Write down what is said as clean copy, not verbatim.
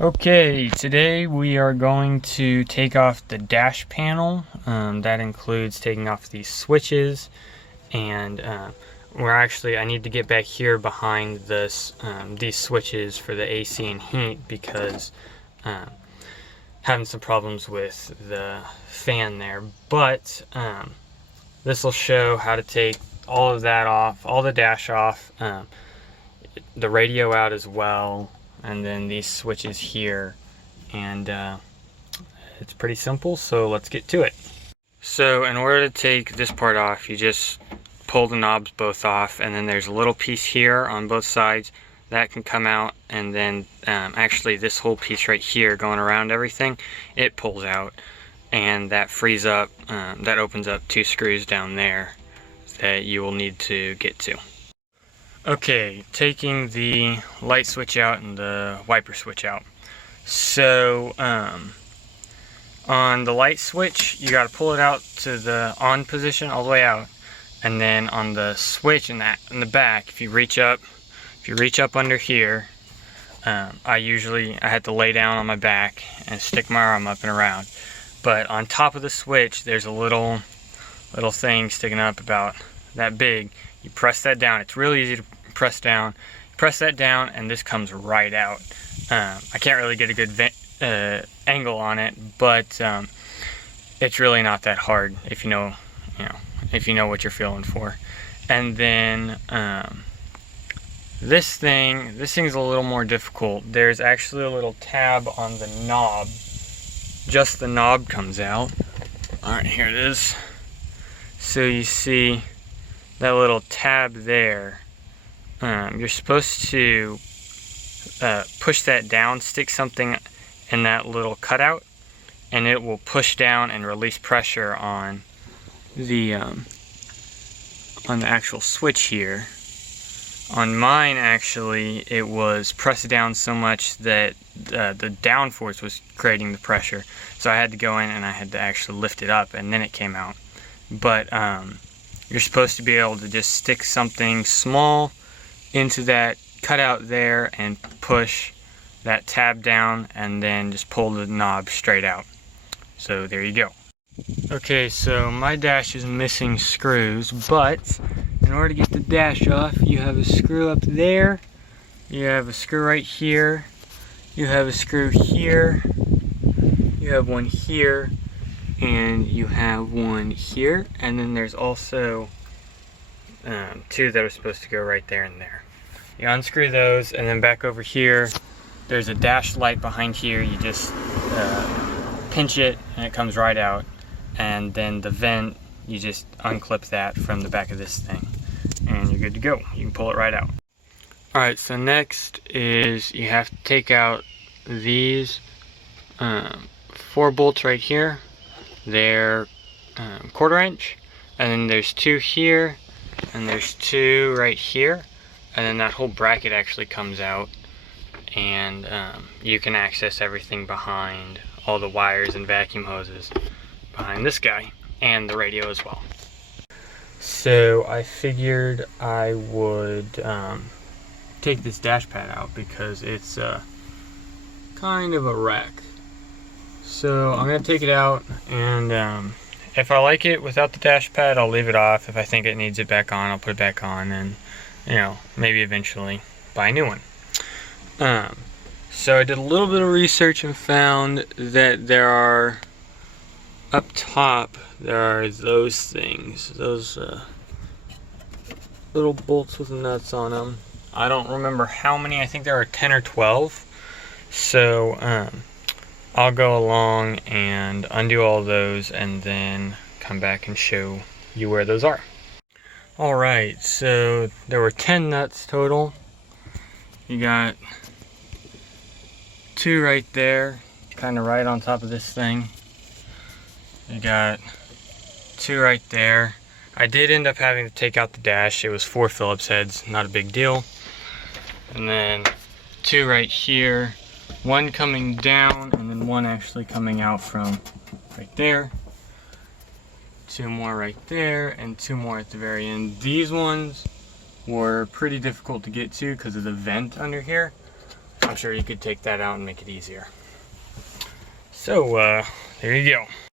Okay, today we are going to take off the dash panel. That includes taking off these switches, and I need to get back here behind this these switches for the AC and heat because having some problems with the fan there. But this will show how to take all of that off, all the dash off, the radio out as well, and then these switches here, and it's pretty simple, so let's get to it. So in order to take this part off, you just pull the knobs both off, and then there's a little piece here on both sides that can come out, and then actually this whole piece right here going around everything, it pulls out, and that frees up, that opens up two screws down there that you will need to get to. Okay, taking the light switch out and the wiper switch out. So on the light switch, you got to pull it out to the on position all the way out, and then on the switch in the back, if you reach up under here, I had to lay down on my back and stick my arm up and around. But on top of the switch, there's a little thing sticking up about that big. You press that down. It's really easy to press down. Press that down, and this comes right out. I can't really get a good angle on it, but it's really not that hard if you know what you're feeling for. And then this thing's a little more difficult. There's actually a little tab on the knob. Just the knob comes out. All right, here it is. So you see that little tab there. You're supposed to push that down, stick something in that little cutout, and it will push down and release pressure on the actual switch here. On mine, actually, it was pressed down so much that the downforce was creating the pressure, so I had to go in and I had to actually lift it up, and then it came out. But you're supposed to be able to just stick something small into that cutout there and push that tab down, and then just pull the knob straight out. So there you go. Okay, so my dash is missing screws, but in order to get the dash off, you have a screw up there, you have a screw right here, you have a screw here, you have one here, and you have one here, and then there's also two that are supposed to go right there and there. You unscrew those, and then back over here, there's a dash light behind here. You just pinch it, and it comes right out. And then the vent, you just unclip that from the back of this thing, and you're good to go. You can pull it right out. Alright, so next is you have to take out these 4 bolts right here. They're 1/4 inch, and then there's 2 here, and there's 2 right here, and then that whole bracket actually comes out, and you can access everything behind all the wires and vacuum hoses behind this guy, and the radio as well. So I figured I would take this dash pad out because it's kind of a wreck. So I'm going to take it out, and if I like it without the dash pad, I'll leave it off. If I think it needs it back on, I'll put it back on, and maybe eventually buy a new one. So I did a little bit of research and found that there are, up top, there are those things, those little bolts with nuts on them. I don't remember how many. I think there are 10 or 12. So I'll go along and undo all those, and then come back and show you where those are. Alright, so there were 10 nuts total. You got 2 right there, kind of right on top of this thing. You got 2 right there. I did end up having to take out the dash. It was 4 Phillips heads, not a big deal. And then 2 right here, 1 coming down, and then 1 actually coming out from right there. 2 more right there, and 2 more at the very end. These ones were pretty difficult to get to because of the vent under here. I'm sure you could take that out and make it easier. So, there you go.